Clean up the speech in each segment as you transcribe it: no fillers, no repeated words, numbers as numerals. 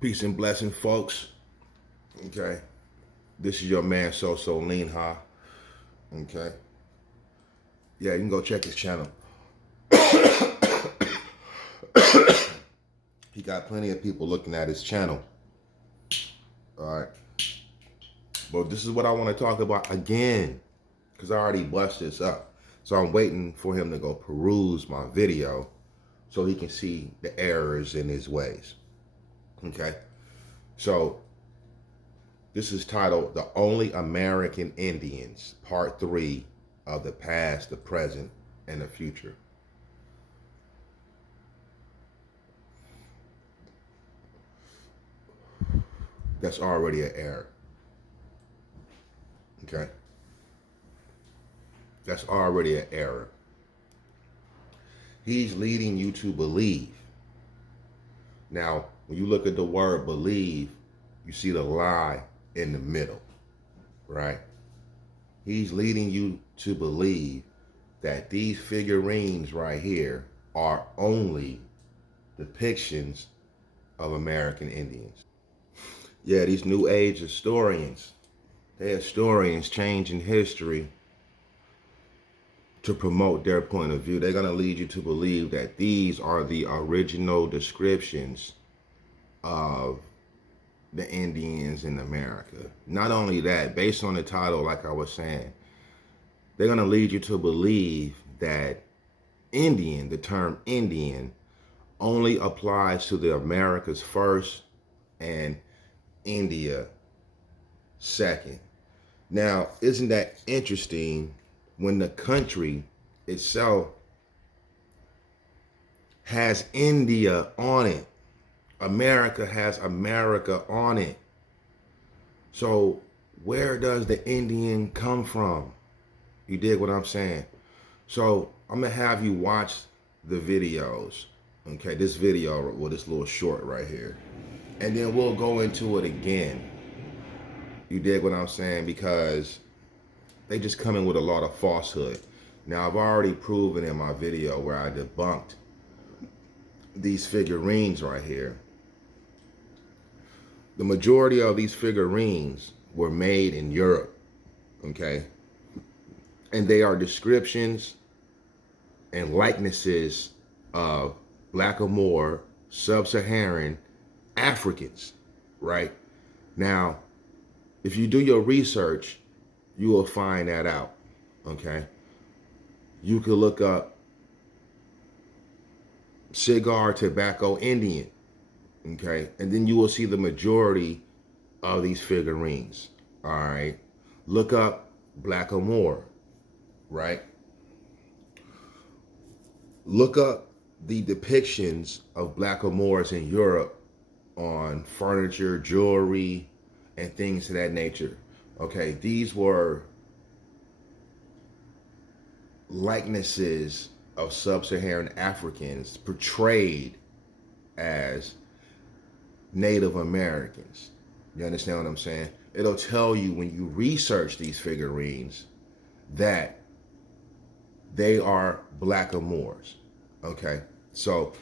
Peace and blessing, folks. Okay. This is your man, So Lean Ha. Okay. Yeah, you can go check his channel. He got plenty of people looking at his channel. All right. But this is what I want to talk about again, because I already bust this up. So I'm waiting for him to go peruse my video so he can see the errors in his ways. Okay. So this is titled The Only American Indians, Part 3 of the Past, the Present, and the Future. That's already an error. Okay? That's already an error. He's leading you to believe. Now, when you look at the word believe, you see the lie in the middle, right? He's leading you to believe that these figurines right here are only depictions of American Indians. Yeah, these new age historians, they're historians changing history to promote their point of view. They're going to lead you to believe that these are the original descriptions of the Indians in America. Not only that, based on the title, like I was saying, they're going to lead you to believe that Indian, the term Indian, only applies to the Americas first and India second. Now, isn't that interesting when the country itself has India on it? America has America on it. So where does the Indian come from? You dig what I'm saying? So I'm gonna have you watch the videos. Okay, this video, well, this little short right here. And then we'll go into it again. You dig what I'm saying? Because they just come in with a lot of falsehood. Now, I've already proven in my video where I debunked these figurines right here. The majority of these figurines were made in Europe, okay? And they are descriptions and likenesses of Blackamoor, sub-Saharan Africans, right? Now, if you do your research, you will find that out, okay? You could look up cigar tobacco Indian, okay? And then you will see the majority of these figurines, all right? Look up Blackamoor, right? Look up the depictions of Blackamoors in Europe on furniture, jewelry, and things of that nature. Okay, these were likenesses of sub-Saharan Africans portrayed as Native Americans. You understand what I'm saying? It'll tell you when you research these figurines that they are Blackamoors. Okay, so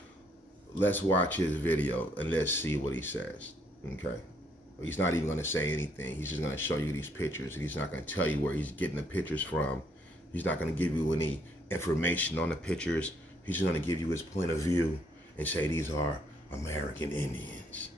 let's watch his video and let's see what he says. Okay, he's not even going to say anything. He's just going to show you these pictures, and he's not going to tell you where he's getting the pictures from. He's not going to give you any information on the pictures. He's just going to give you his point of view and say these are American Indians.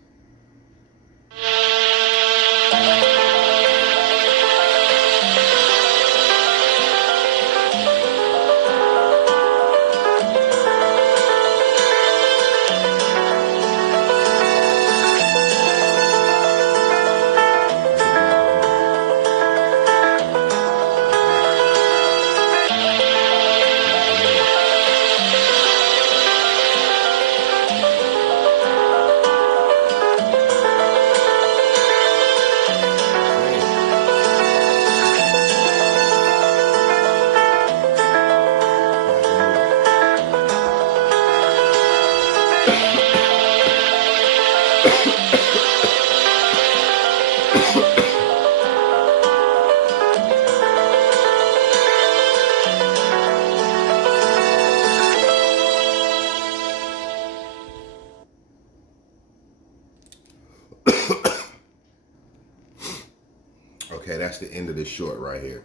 Okay, that's the end of this short right here.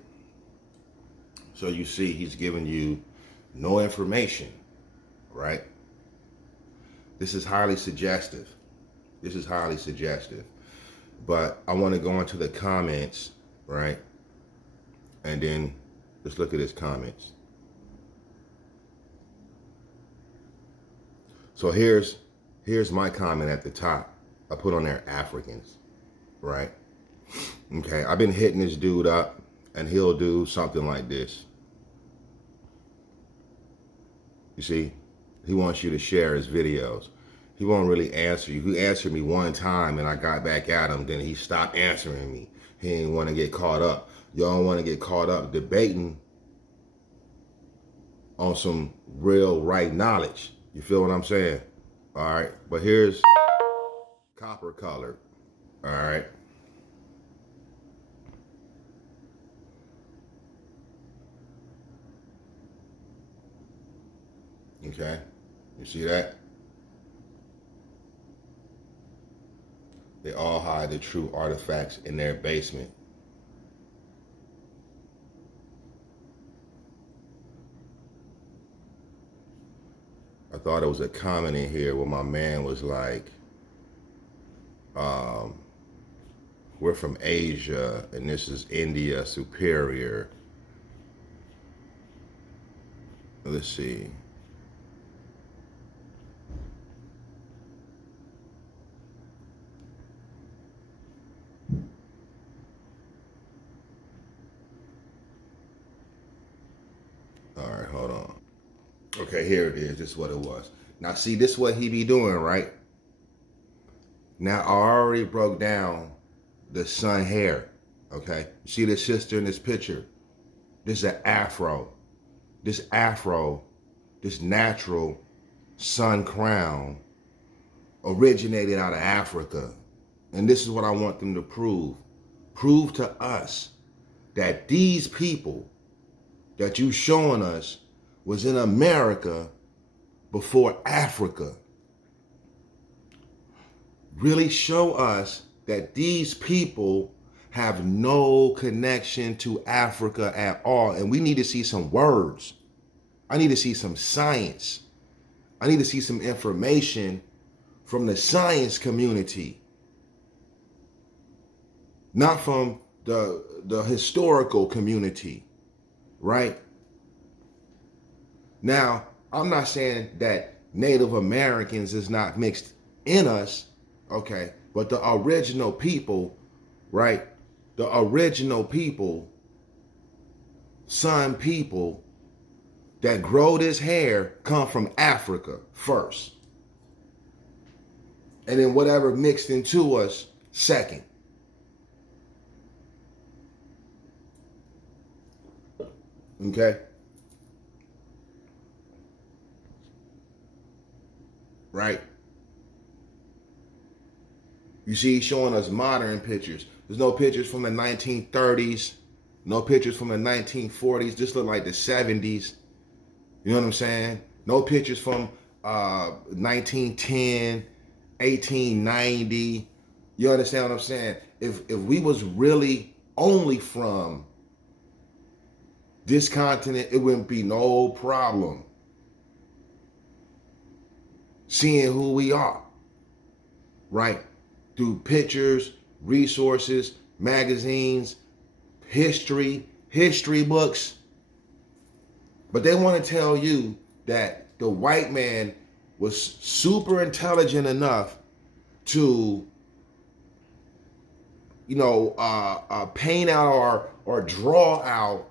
So you see he's giving you no information, right? This is highly suggestive. This is highly suggestive. But I want to go into the comments, right? And then let's look at his comments. So here's my comment at the top. I put on there Africans, right? Okay, I've been hitting this dude up and he'll do something like this. You see, he wants you to share his videos. He won't really answer you. He answered me one time and I got back at him. Then he stopped answering me. He didn't want to get caught up. Y'all don't want to get caught up debating on some real right knowledge. You feel what I'm saying? All right. But here's copper colored. All right. Okay. You see that? They all hide the true artifacts in their basement. I thought it was a comment in here where my man was like, we're from Asia and this is India superior. Let's see. All right, hold on. Okay, here it is. This is what it was. Now, see, this is what he be doing, right? Now, I already broke down the sun hair, okay? You see this sister in this picture? This is an afro. This afro, this natural sun crown originated out of Africa. And this is what I want them to prove. Prove to us that these people that you showing us was in America before Africa. Really show us that these people have no connection to Africa at all. And we need to see some words. I need to see some science. I need to see some information from the science community. Not from the historical community, right? Now, I'm not saying that Native Americans is not mixed in us, okay? But the original people, right? The original people, sun people that grow this hair come from Africa first. And then whatever mixed into us second. Okay? Right? You see, he's showing us modern pictures. There's no pictures from the 1930s, no pictures from the 1940s. This look like the 70s. You know what I'm saying? No pictures from 1910, 1890. You understand what I'm saying? If we was really only from this continent, it wouldn't be no problem seeing who we are, right? Through pictures, resources, magazines, history books. But they want to tell you that the white man was super intelligent enough to, you know, paint out or draw out,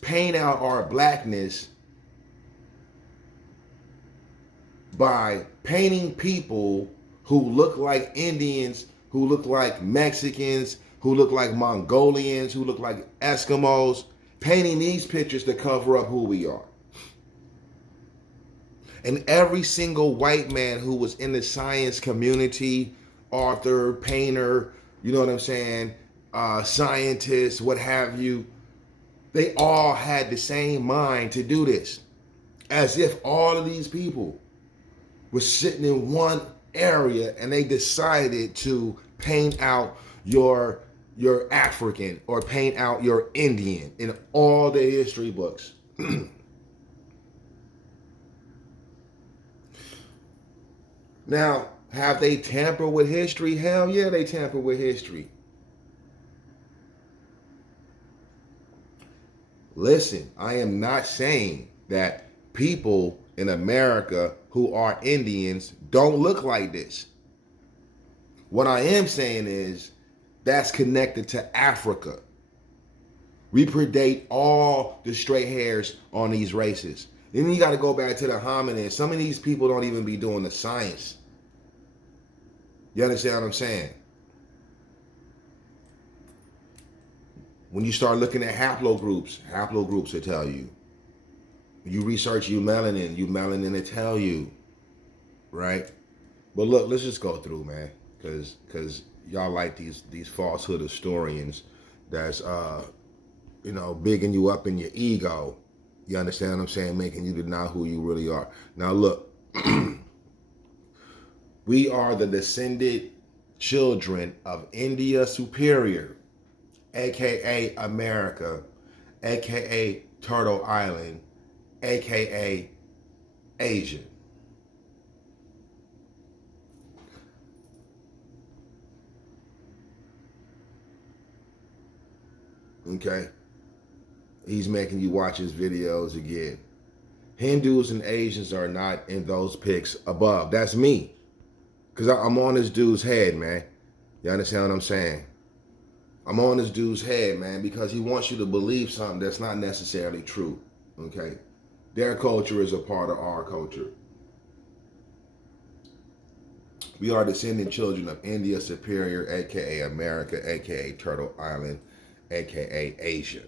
paint out our blackness by painting people who look like Indians, who look like Mexicans, who look like Mongolians, who look like Eskimos, painting these pictures to cover up who we are. And every single white man who was in the science community, author, painter, you know what I'm saying, scientist, what have you, they all had the same mind to do this. As if all of these people were sitting in one area and they decided to paint out your you're African or paint out you're Indian in all the history books. Now, have they tampered with history? Hell yeah, they tampered with history. Listen, I am not saying that people in America who are Indians don't look like this. What I am saying is that's connected to Africa. We predate all the straight hairs on these races. Then you got to go back to the hominids. Some of these people don't even be doing the science. You understand what I'm saying? When you start looking at haplogroups will tell you. When you research melanin will tell you, right? But look, let's just go through, man, because y'all like these falsehood historians that's bigging you up in your ego. You understand what I'm saying? Making you deny who you really are. Now look, we are the descended children of India Superior, aka America, aka Turtle Island, aka Asia. Okay? He's making you watch his videos again. Hindus and Asians are not in those pics above. That's me. Because I'm on this dude's head, man. You understand what I'm saying? I'm on this dude's head, man, because he wants you to believe something that's not necessarily true. Okay? Their culture is a part of our culture. We are descendant children of India Superior, aka America, aka Turtle Island, aka Asia.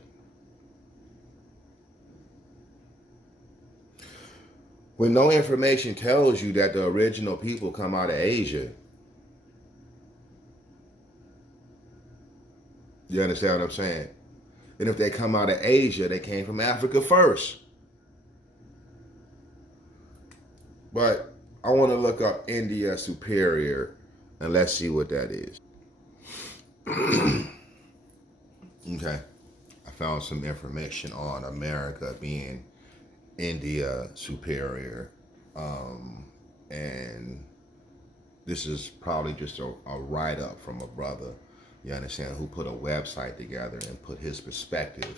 When no information tells you that the original people come out of Asia, you understand what I'm saying? And if they come out of Asia, they came from Africa first. But I want to look up India Superior and let's see what that is. Okay. I found some information on America being India Superior. And this is probably just a write-up from a brother, you understand, who put a website together and put his perspective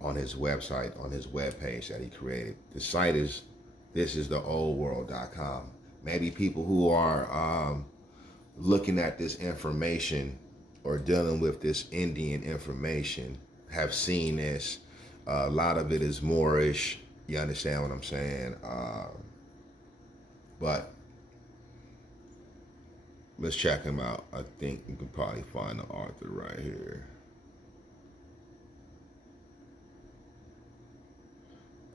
on his website, on his webpage that he created. The site is thisistheoldworld.com. Maybe people who are looking at this information or dealing with this Indian information have seen this. A lot of it is Moorish. You understand what I'm saying? But let's check him out. I think you can probably find the author right here.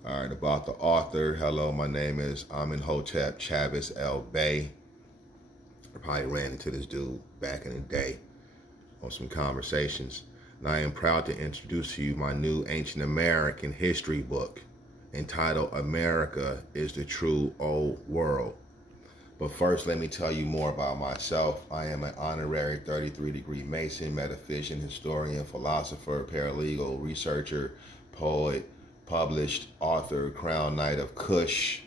All right, about the author. Hello, my name is Amenhotep Chavis El Bey. I probably ran into this dude back in the day on some conversations. And I am proud to introduce to you my new ancient American history book entitled America is the True Old World. But first, let me tell you more about myself. I am an honorary 33-degree Mason, metaphysician, historian, philosopher, paralegal, researcher, poet, published author, Crown Knight of Kush.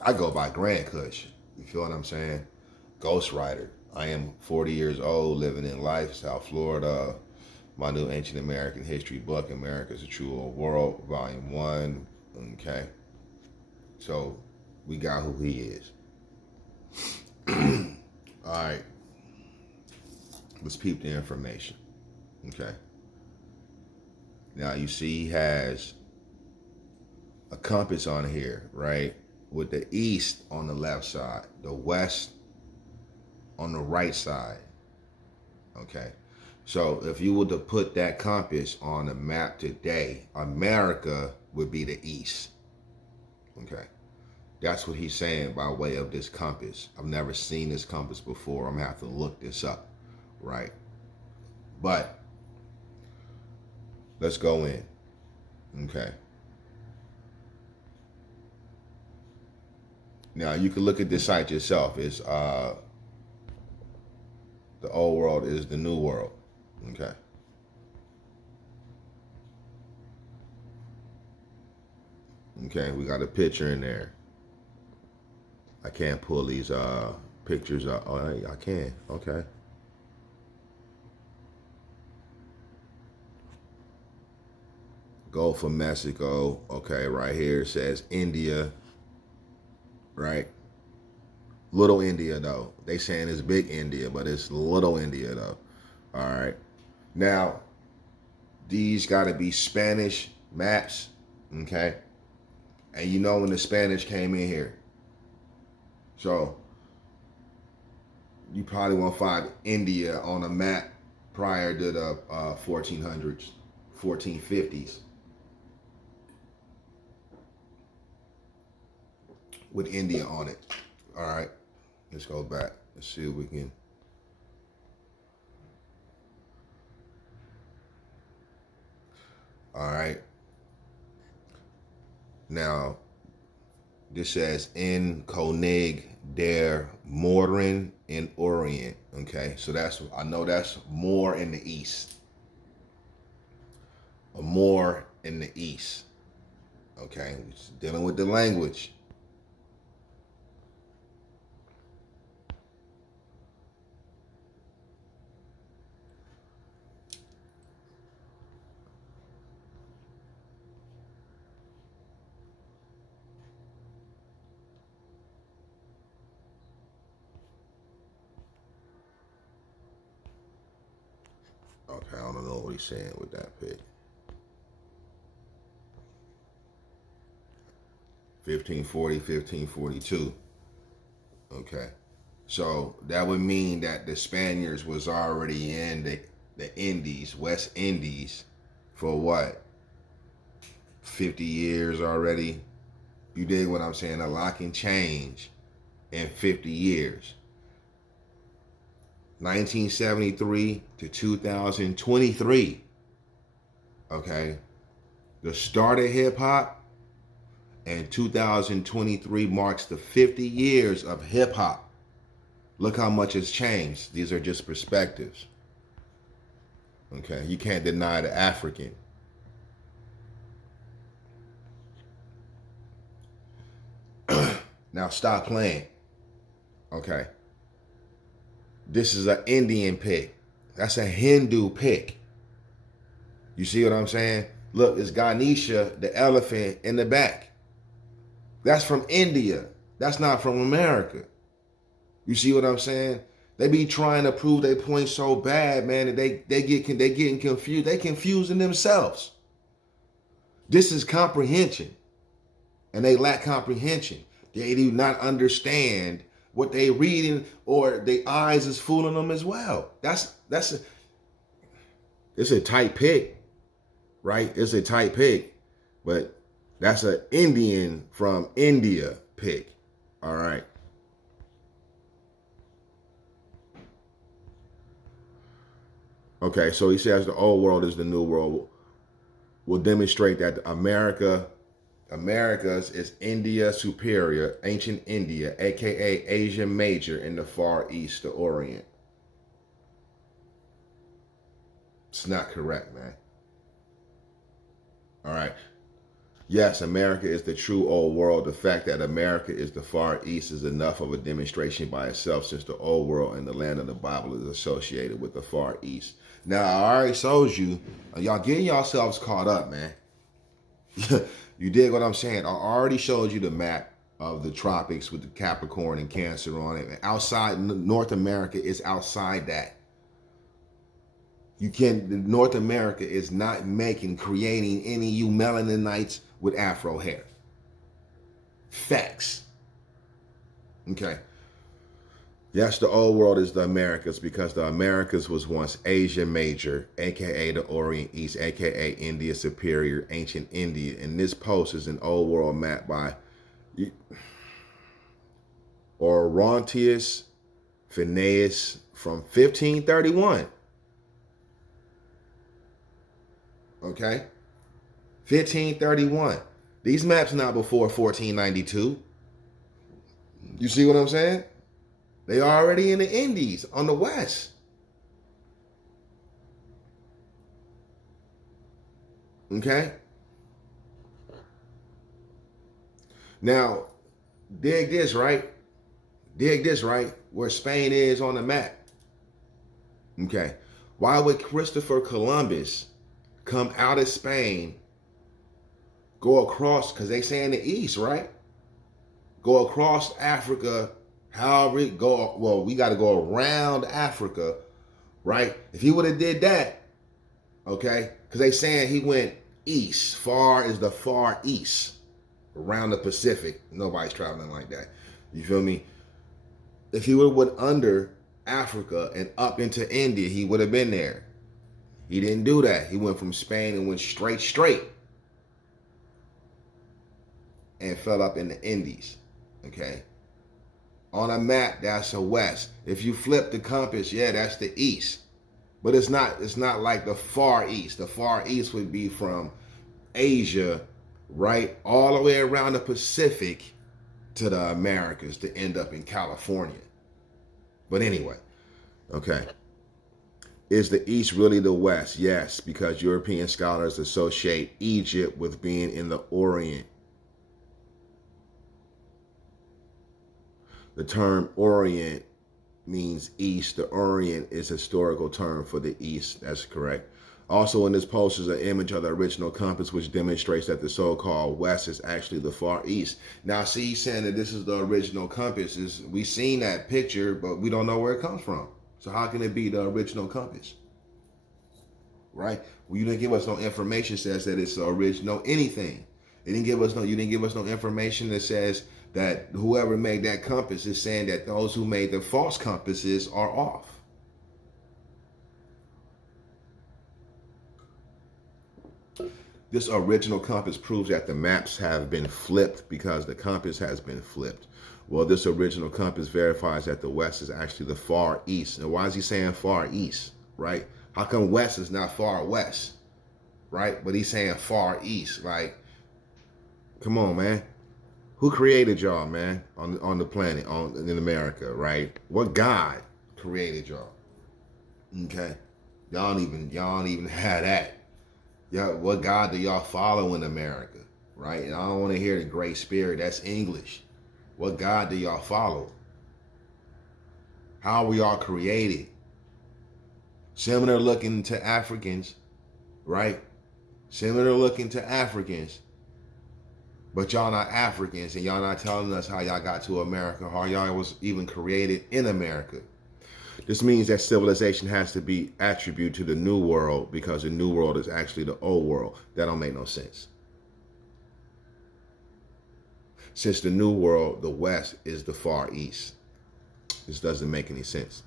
I go by Grand Kush. You feel what I'm saying? Ghostwriter. I am 40 years old, living in life, South Florida. My new ancient American history book, America's a True Old World, Volume 1. Okay. So we got who he is. All right. Let's peep the information. Okay. Now you see he has a compass on here, right? With the east on the left side, the west on the right side. Okay. So if you were to put that compass on a map today, America would be the east. Okay. That's what he's saying by way of this compass. I've never seen this compass before. I'm gonna have to look this up, right? But let's go in. Okay. Now you can look at this site yourself. It's The old world is the new world. Okay. Okay, we got a picture in there. I can't pull these pictures up. Oh, I can. Okay. Gulf of Mexico. Okay, right here it says India. Right? Little India though. They saying it's big India, but it's little India though. All right. Now, these got to be Spanish maps. Okay. And you know when the Spanish came in here. So you probably won't find India on a map prior to the 1400s, 1450s. With India on it. All right. Let's go back. Let's see if we can. All right. Now, this says in Konig der Morin in Orient. Okay, so I know that's more in the east. More in the east. Okay, just dealing with the language. Okay, I don't know what he's saying with that pic. 1540, 1542. Okay. So that would mean that the Spaniards was already in the Indies, West Indies, for what? 50 years already? You dig what I'm saying? A lot can change in 50 years. 1973 to 2023. Okay. The start of hip hop, and 2023 marks the 50 years of hip hop. Look how much has changed. These are just perspectives. Okay. You can't deny the African. Now stop playing. Okay. This is an Indian pic. That's a Hindu pic. You see what I'm saying? Look, it's Ganesha, the elephant in the back. That's from India. That's not from America. You see what I'm saying? They be trying to prove their point so bad, man, that they getting confused. They confusing themselves. This is comprehension. And they lack comprehension. They do not understand what they reading, or their eyes is fooling them as well. It's a tight pick, right? It's a tight pick, but that's an Indian from India pick. All right. Okay, so he says the old world is the new world. Will demonstrate that Americas is India Superior, ancient India, aka Asia Major in the Far East, the Orient. It's not correct, man. All right. Yes, America is the true old world. The fact that America is the Far East is enough of a demonstration by itself, since the old world and the land of the Bible is associated with the Far East. Now, I already showed you. Y'all getting yourselves caught up, man. You dig what I'm saying? I already showed you the map of the tropics with the Capricorn and Cancer on it. Outside North America is outside that. North America is not creating any you melaninites with Afro hair. Facts. Okay. Yes, the old world is the Americas, because the Americas was once Asia Major, aka the Orient East, aka India Superior, ancient India. And this post is an old world map by Orontius Phineas from 1531. Okay? 1531. These maps not before 1492. You see what I'm saying? They already in the Indies on the West. Okay? Now, dig this, right? Dig this, right? Where Spain is on the map. Okay. Why would Christopher Columbus come out of Spain, go across, because they say in the east, right? Go across Africa, however, go, well, we got to go around Africa, right? If he would have did that, okay, because they saying he went east, far is the far east, around the Pacific. Nobody's traveling like that. You feel me? If he would have went under Africa and up into India, he would have been there. He didn't do that. He went from Spain and went straight and fell up in the Indies. Okay. On a map, that's the west. If you flip the compass, yeah, that's the east. But it's not like the far east. The far east would be from Asia, right, all the way around the Pacific to the Americas to end up in California. But anyway, okay. Is the East really the West? Yes, because European scholars associate Egypt with being in the Orient. The term Orient means East. The Orient is a historical term for the East. That's correct. Also in this post is an image of the original compass, which demonstrates that the so-called West is actually the far East. Now, see, saying that this is the original compass, we've seen that picture, but we don't know where it comes from. So how can it be the original compass? Right? Well, you didn't give us no information that says that it's the original anything. You didn't give us no information that says that whoever made that compass is saying that those who made the false compasses are off. This original compass proves that the maps have been flipped because the compass has been flipped. Well, this original compass verifies that the West is actually the far East. And why is he saying far East, right? How come West is not far West, right? But he's saying far East. Like, come on, man. Who created y'all, man, on the planet, in America, right? What God created y'all? Okay, y'all don't even have that. Y'all, what God do y'all follow in America, right? And I don't want to hear the Great Spirit. That's English. What God do y'all follow? How we all created? Similar looking to Africans, right? Similar looking to Africans. But y'all not Africans, and y'all not telling us how y'all got to America, how y'all was even created in America. This means that civilization has to be attributed to the New World because the New World is actually the Old World. That don't make no sense. Since the New World, the West is the Far East. This doesn't make any sense.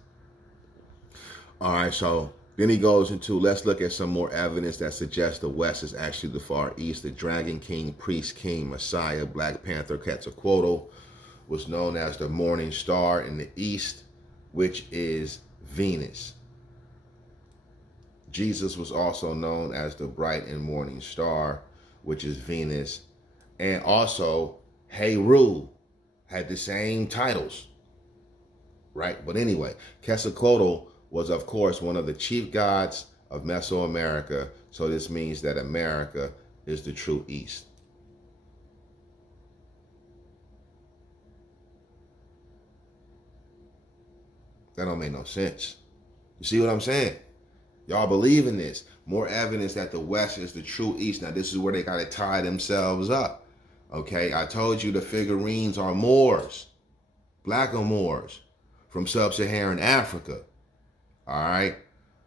All right, so then he goes into, let's look at some more evidence that suggests the West is actually the Far East. The Dragon King, Priest King, Messiah, Black Panther, Quetzalcoatl was known as the Morning Star in the East, which is Venus. Jesus was also known as the Bright and Morning Star, which is Venus. And also, Heru had the same titles, right? But anyway, Quetzalcoatl was, of course, one of the chief gods of Mesoamerica. So this means that America is the true East. That don't make no sense. You see what I'm saying? Y'all believe in this. More evidence that the West is the true East. Now, this is where they got to tie themselves up. Okay, I told you the figurines are Moors, black Moors from sub-Saharan Africa. All right?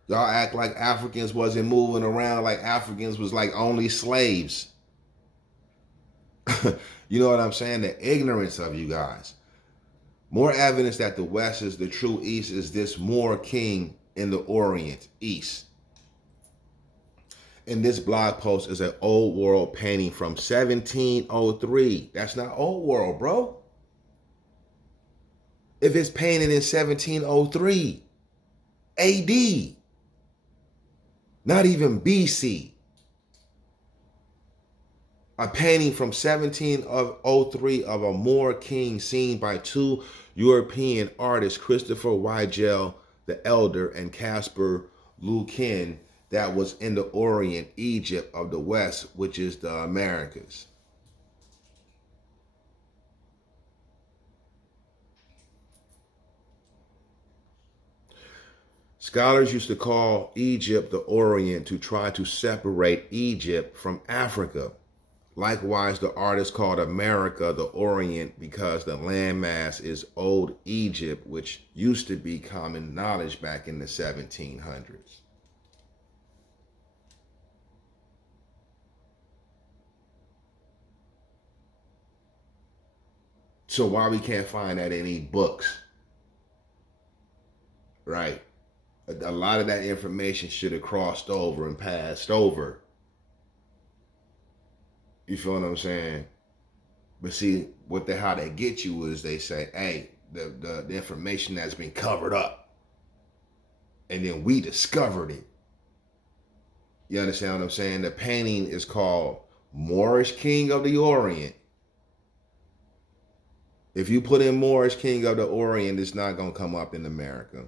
Y'all act like Africans wasn't moving around, like Africans was like only slaves. You know what I'm saying? The ignorance of you guys. More evidence that the West is the true East is this Moor king in the Orient, East. And this blog post is an old world painting from 1703. That's not old world, bro. If it's painted in 1703 AD, not even BC. A painting from 1703 of a Moor king seen by two European artists, Christopher Weigel the Elder and Caspar Lueken that was in the Orient, Egypt of the West, which is the Americas. Scholars used to call Egypt the Orient to try to separate Egypt from Africa. Likewise, the artists called America the Orient because the landmass is Old Egypt, which used to be common knowledge back in the 1700s. So why we can't find that in any books, right? A lot of that information should have crossed over and passed over. You feel what I'm saying? But see, how they get you is they say, hey, the information that's been covered up, and then we discovered it. You understand what I'm saying? The painting is called Moorish King of the Orient. If you put in Moorish King of the Orient, it's not going to come up in America.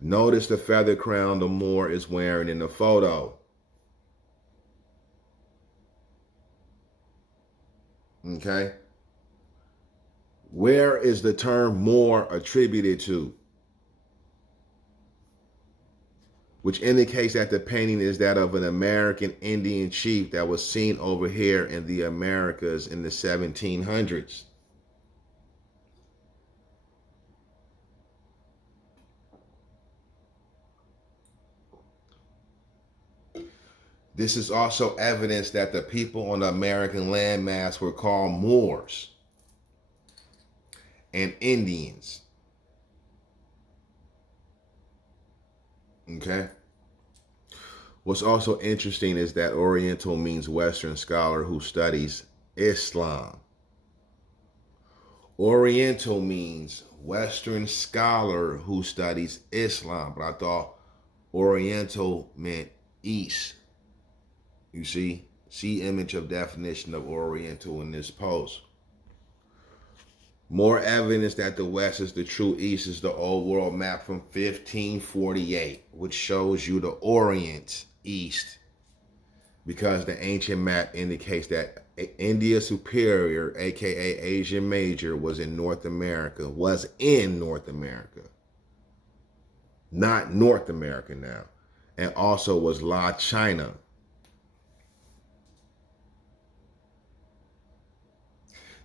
Notice the feather crown the Moor is wearing in the photo. Okay? Where is the term Moor attributed to? Which indicates that the painting is that of an American Indian chief that was seen over here in the Americas in the 1700s. This is also evidence that the people on the American landmass were called Moors and Indians. Okay? What's also interesting is that Oriental means Western scholar who studies Islam. Oriental means Western scholar who studies Islam, but I thought Oriental meant East. You see image of definition of Oriental in this post. More evidence that the West is the true East is the old world map from 1548, which shows you the Orient East, because the ancient map indicates that India Superior, aka Asia Major, was in North America, not North America now, and also was La China.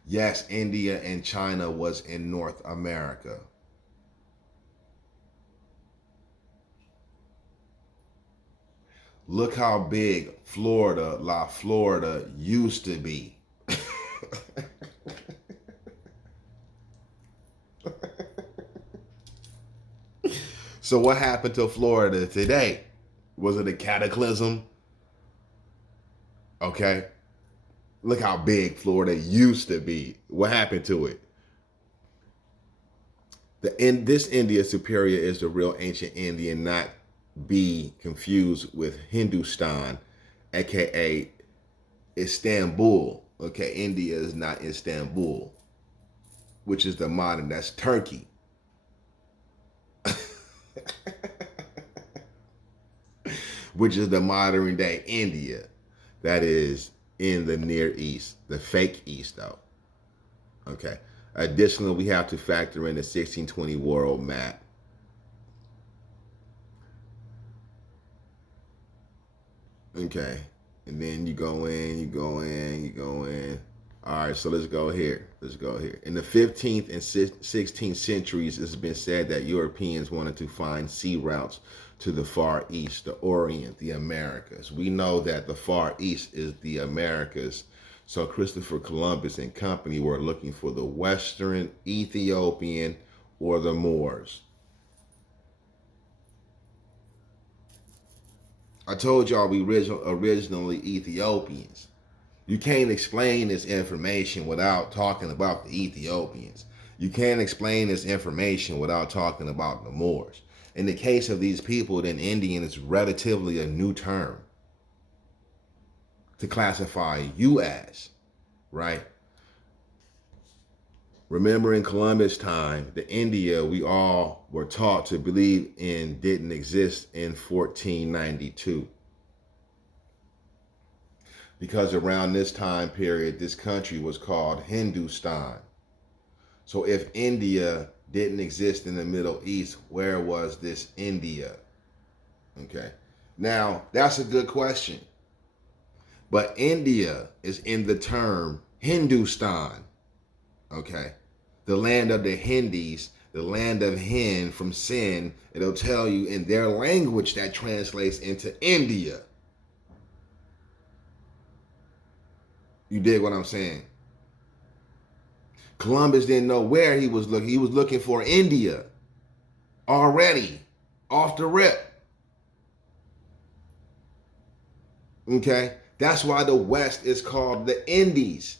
Yes, India and China was in North America. Look how big La Florida used to be. So what happened to Florida today? Was it a cataclysm? Okay. Look how big Florida used to be. What happened to it? This India Superior is the real ancient Indian, not be confused with Hindustan, aka Istanbul. Okay, India is not Istanbul, which is the modern, that's Turkey. Which is the modern day India. That is in the Near East, the fake East though. Okay. Additionally, we have to factor in the 1620 world map. Okay. And then you go in. All right, so let's go here. In the 15th and 16th centuries, it's been said that Europeans wanted to find sea routes to the Far East, the Orient, the Americas. We know that the Far East is the Americas. So Christopher Columbus and company were looking for the Western Ethiopian or the Moors. I told y'all we originally Ethiopians. You can't explain this information without talking about the Ethiopians. You can't explain this information without talking about the Moors. In the case of these people, then Indian is relatively a new term to classify you as, right? Remember in Columbus time, the India we all were taught to believe in didn't exist in 1492. Because around this time period, this country was called Hindustan. So if India didn't exist in the Middle East, where was this India? Okay. Now, that's a good question. But India is in the term Hindustan. Okay. The land of the Hindis, the land of Hind from sin. It'll tell you in their language that translates into India. You dig what I'm saying? Columbus didn't know where he was looking. He was looking for India already, off the rip. Okay? That's why the West is called the Indies.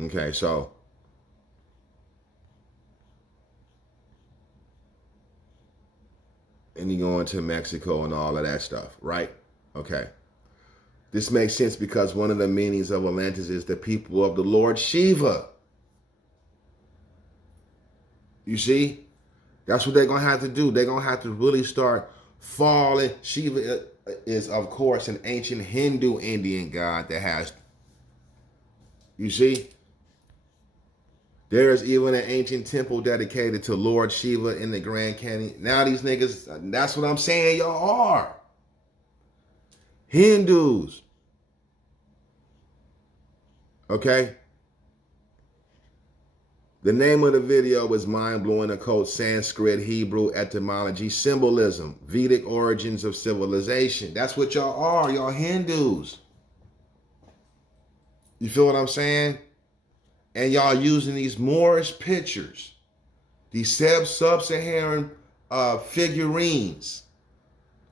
Okay, so and you go into Mexico and all of that stuff, right? Okay. This makes sense because one of the meanings of Atlantis is the people of the Lord Shiva. You see? That's what they're going to have to do. They're going to have to really start falling. Shiva is, of course, an ancient Hindu Indian god that has, you see? There is even an ancient temple dedicated to Lord Shiva in the Grand Canyon. Now these niggas, that's what I'm saying y'all are. Hindus. Okay? The name of the video is Mind-Blowing Occult Sanskrit Hebrew Etymology Symbolism, Vedic Origins of Civilization. That's what y'all are. Y'all Hindus. You feel what I'm saying? And y'all using these Moorish pictures, these sub-Saharan figurines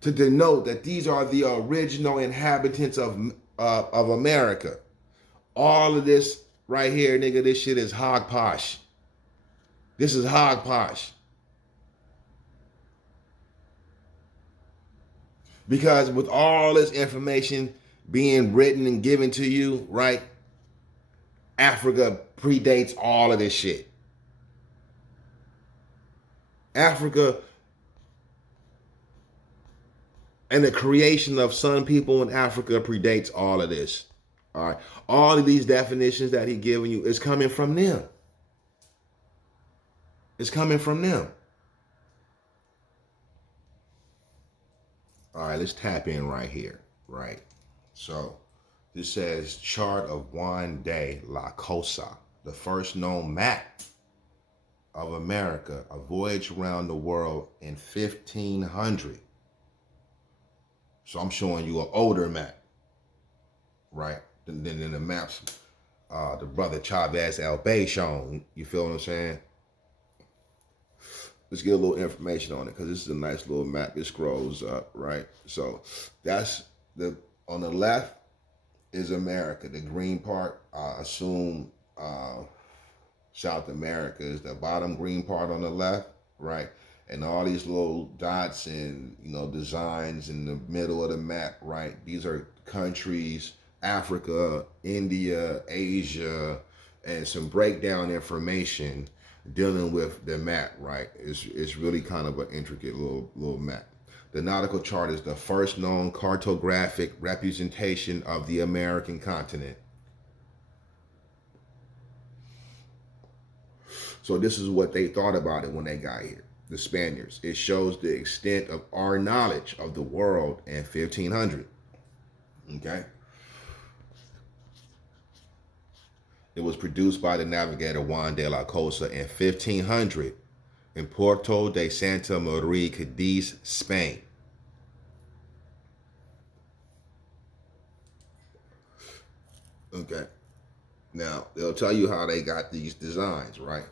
to denote that these are the original inhabitants of America. All of this right here, nigga, this shit is hogposh. This is hogposh. Because with all this information being written and given to you, right? Africa predates all of this shit. Africa and the creation of some people in Africa predates all of this. All right. All of these definitions that he's giving you is coming from them. It's coming from them. All right, let's tap in right here. Right. So this says chart of Juan de la Cosa, the first known map of America, a voyage around the world in 1500. So I'm showing you an older map, right? Than the maps the brother Chavis El Bey shown. You feel what I'm saying? Let's get a little information on it because this is a nice little map. It scrolls up, right? So that's on the left is America. The green part, I assume South America is the bottom green part on the left, right? And all these little dots and, designs in the middle of the map, right? These are countries, Africa, India, Asia, and some breakdown information dealing with the map, right? It's really kind of an intricate little map. The nautical chart is the first known cartographic representation of the American continent. So this is what they thought about it when they got here, the Spaniards. It shows the extent of our knowledge of the world in 1500. Okay? It was produced by the navigator Juan de la Cosa in 1500 in Puerto de Santa Maria, Cadiz, Spain. Okay. Now, they'll tell you how they got these designs, right?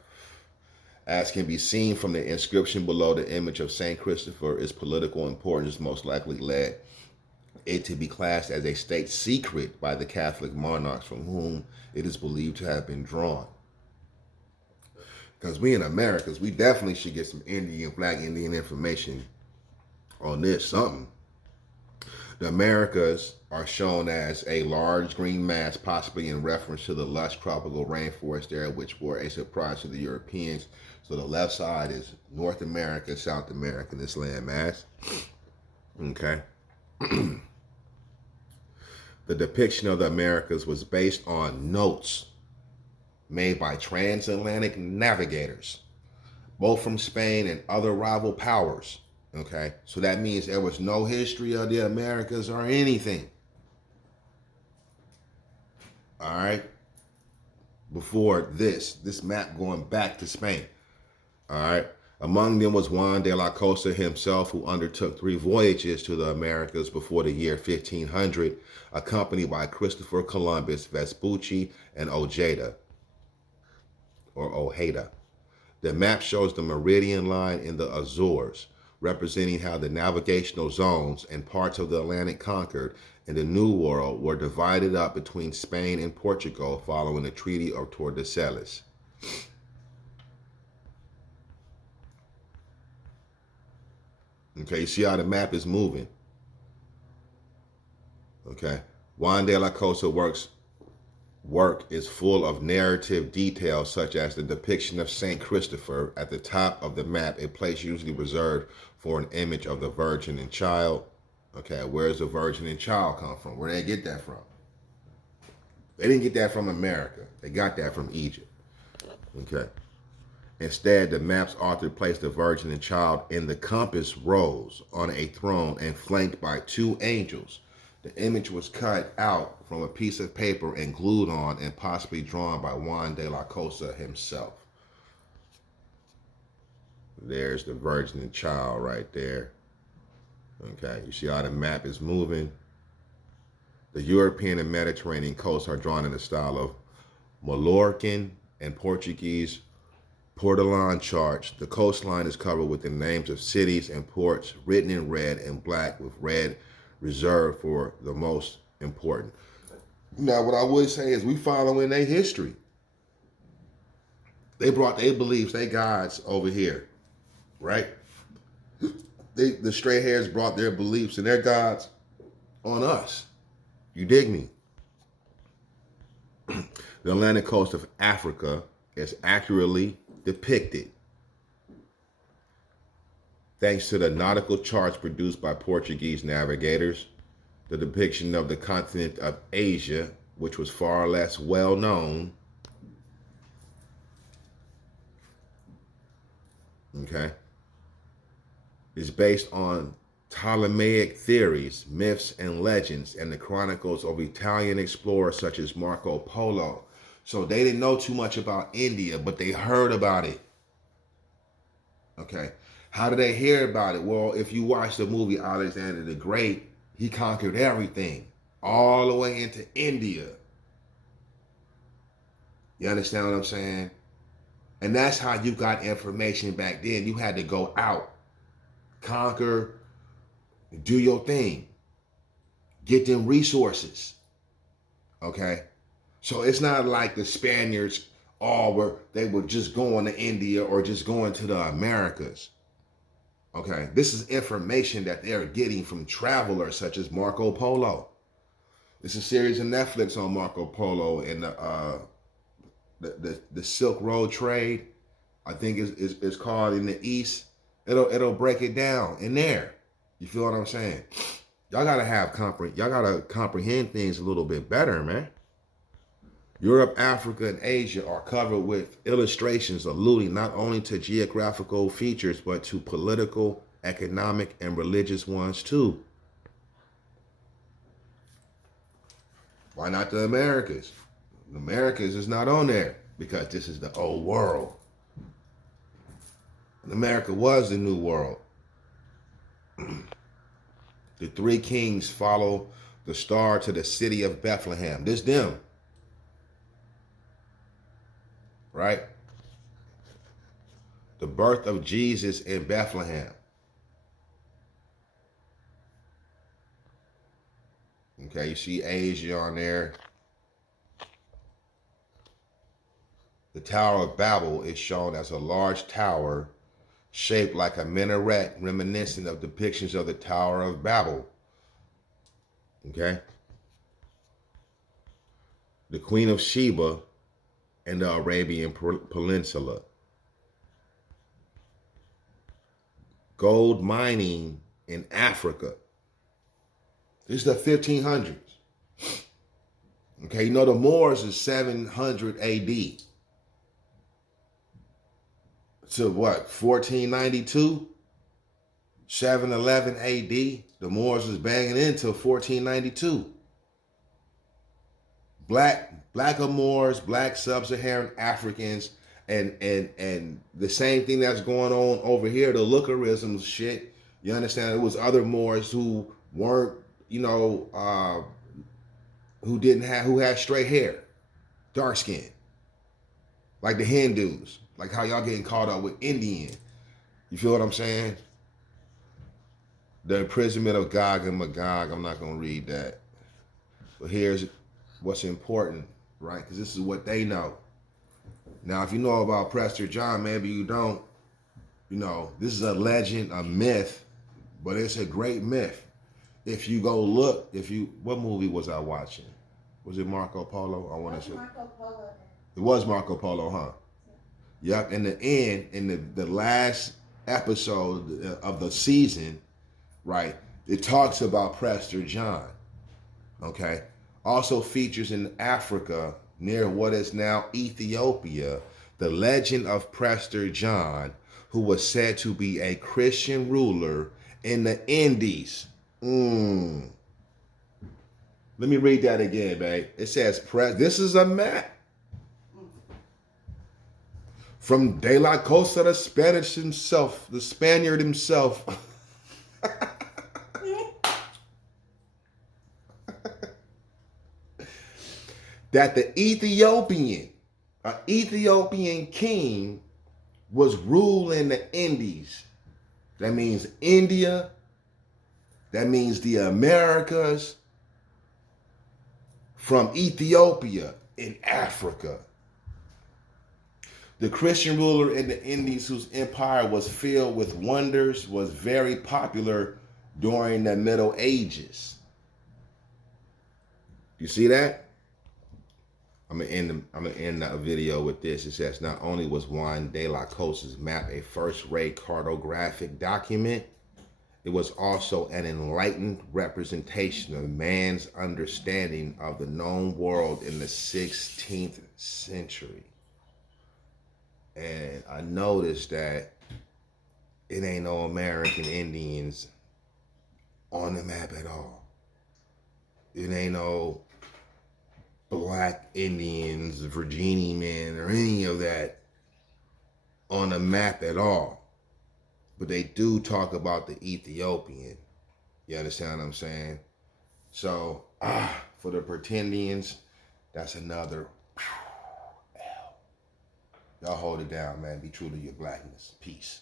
As can be seen from the inscription below, the image of St. Christopher, its political importance most likely led it to be classed as a state secret by the Catholic monarchs from whom it is believed to have been drawn. Because we in Americans, we definitely should get some Black Indian information on this, something. The Americas are shown as a large green mass, possibly in reference to the lush tropical rainforest area, which were a surprise to the Europeans. So the left side is North America, South America, this land mass. Okay. The depiction of the Americas was based on notes made by transatlantic navigators, both from Spain and other rival powers. Okay, so that means there was no history of the Americas or anything. All right, before this map going back to Spain. All right, among them was Juan de la Cosa himself, who undertook 3 voyages to the Americas before the year 1500, accompanied by Christopher Columbus, Vespucci, and Ojeda. The map shows the meridian line in the Azores, representing how the navigational zones and parts of the Atlantic conquered in the New World were divided up between Spain and Portugal following the Treaty of Tordesillas. Okay, you see how the map is moving. Okay, Juan de la Cosa work is full of narrative details, such as the depiction of Saint Christopher at the top of the map, a place usually reserved for an image of the Virgin and Child. Okay, where's the Virgin and Child come from? Where did they get that from? They didn't get that from America. They got that from Egypt. Okay. Instead, the map's author placed the Virgin and Child in the compass rose on a throne and flanked by 2 angels. The image was cut out from a piece of paper and glued on, and possibly drawn by Juan de la Cosa himself. There's the Virgin and Child right there. Okay, you see how the map is moving? The European and Mediterranean coasts are drawn in the style of Mallorcan and Portuguese Portolan charts. The coastline is covered with the names of cities and ports written in red and black, with red reserved for the most important. Now, what I would say is we following their history. They brought their beliefs, their gods over here, right? The straight hairs brought their beliefs and their gods on us. You dig me? The Atlantic coast of Africa is accurately depicted thanks to the nautical charts produced by Portuguese navigators. The depiction of the continent of Asia, which was far less well known, okay, is based on Ptolemaic theories, myths, and legends, and the chronicles of Italian explorers such as Marco Polo. So they didn't know too much about India, but they heard about it. Okay. How did they hear about it? Well, if you watch the movie Alexander the Great, he conquered everything, all the way into India. You understand what I'm saying? And that's how you got information back then. You had to go out, conquer, do your thing, get them resources. Okay? So it's not like the Spaniards they were just going to India or just going to the Americas. Okay, this is information that they're getting from travelers such as Marco Polo. There's a series on Netflix on Marco Polo and the Silk Road trade. I think is called in the East. It'll break it down in there. You feel what I'm saying? Y'all gotta comprehend things a little bit better, man. Europe, Africa, and Asia are covered with illustrations alluding not only to geographical features, but to political, economic, and religious ones too. Why not the Americas? The Americas is not on there because this is the old world. America was the new world. The 3 kings follow the star to the city of Bethlehem. This them. Right? The birth of Jesus in Bethlehem. Okay, you see Asia on there. The Tower of Babel is shown as a large tower shaped like a minaret, reminiscent of depictions of the Tower of Babel. Okay? The Queen of Sheba and the Arabian Peninsula. Gold mining in Africa. This is the 1500s. Okay, you know the Moors is 700 AD. To what, 1492? 711 AD. The Moors was banging into 1492. Black Moors, black sub-Saharan Africans, and the same thing that's going on over here, the lookerism shit. You understand? It was other Moors who weren't, who had straight hair, dark skin, like the Hindus, like how y'all getting caught up with Indian. You feel what I'm saying? The imprisonment of Gog and Magog. I'm not gonna read that, but here's what's important, right? Because this is what they know. Now, if you know about Prester John, maybe you don't. This is a legend, a myth, but it's a great myth. If you go look, what movie was I watching? Was it Marco Polo? I want to say. Marco Polo. It was Marco Polo, huh? Yeah. Yep. In the end, in the last episode of the season, right, it talks about Prester John. Okay. Also features in Africa, near what is now Ethiopia, the legend of Prester John, who was said to be a Christian ruler in the Indies. Let me read that again, babe. It says, this is a map from De La Cosa, the Spaniard himself. That the Ethiopian king was ruling the Indies. That means India. That means the Americas. From Ethiopia in Africa. The Christian ruler in the Indies, whose empire was filled with wonders, was very popular during the Middle Ages. You see that? I'm gonna end the video with this. It says, not only was Juan de la Cosa's map a first-rate cartographic document, it was also an enlightened representation of man's understanding of the known world in the 16th century. And I noticed that it ain't no American Indians on the map at all. It ain't no Black Indians, Virginia men, or any of that on the map at all. But they do talk about the Ethiopian. You understand what I'm saying? So, for the pretendians, that's another L. Y'all hold it down, man. Be true to your blackness. Peace.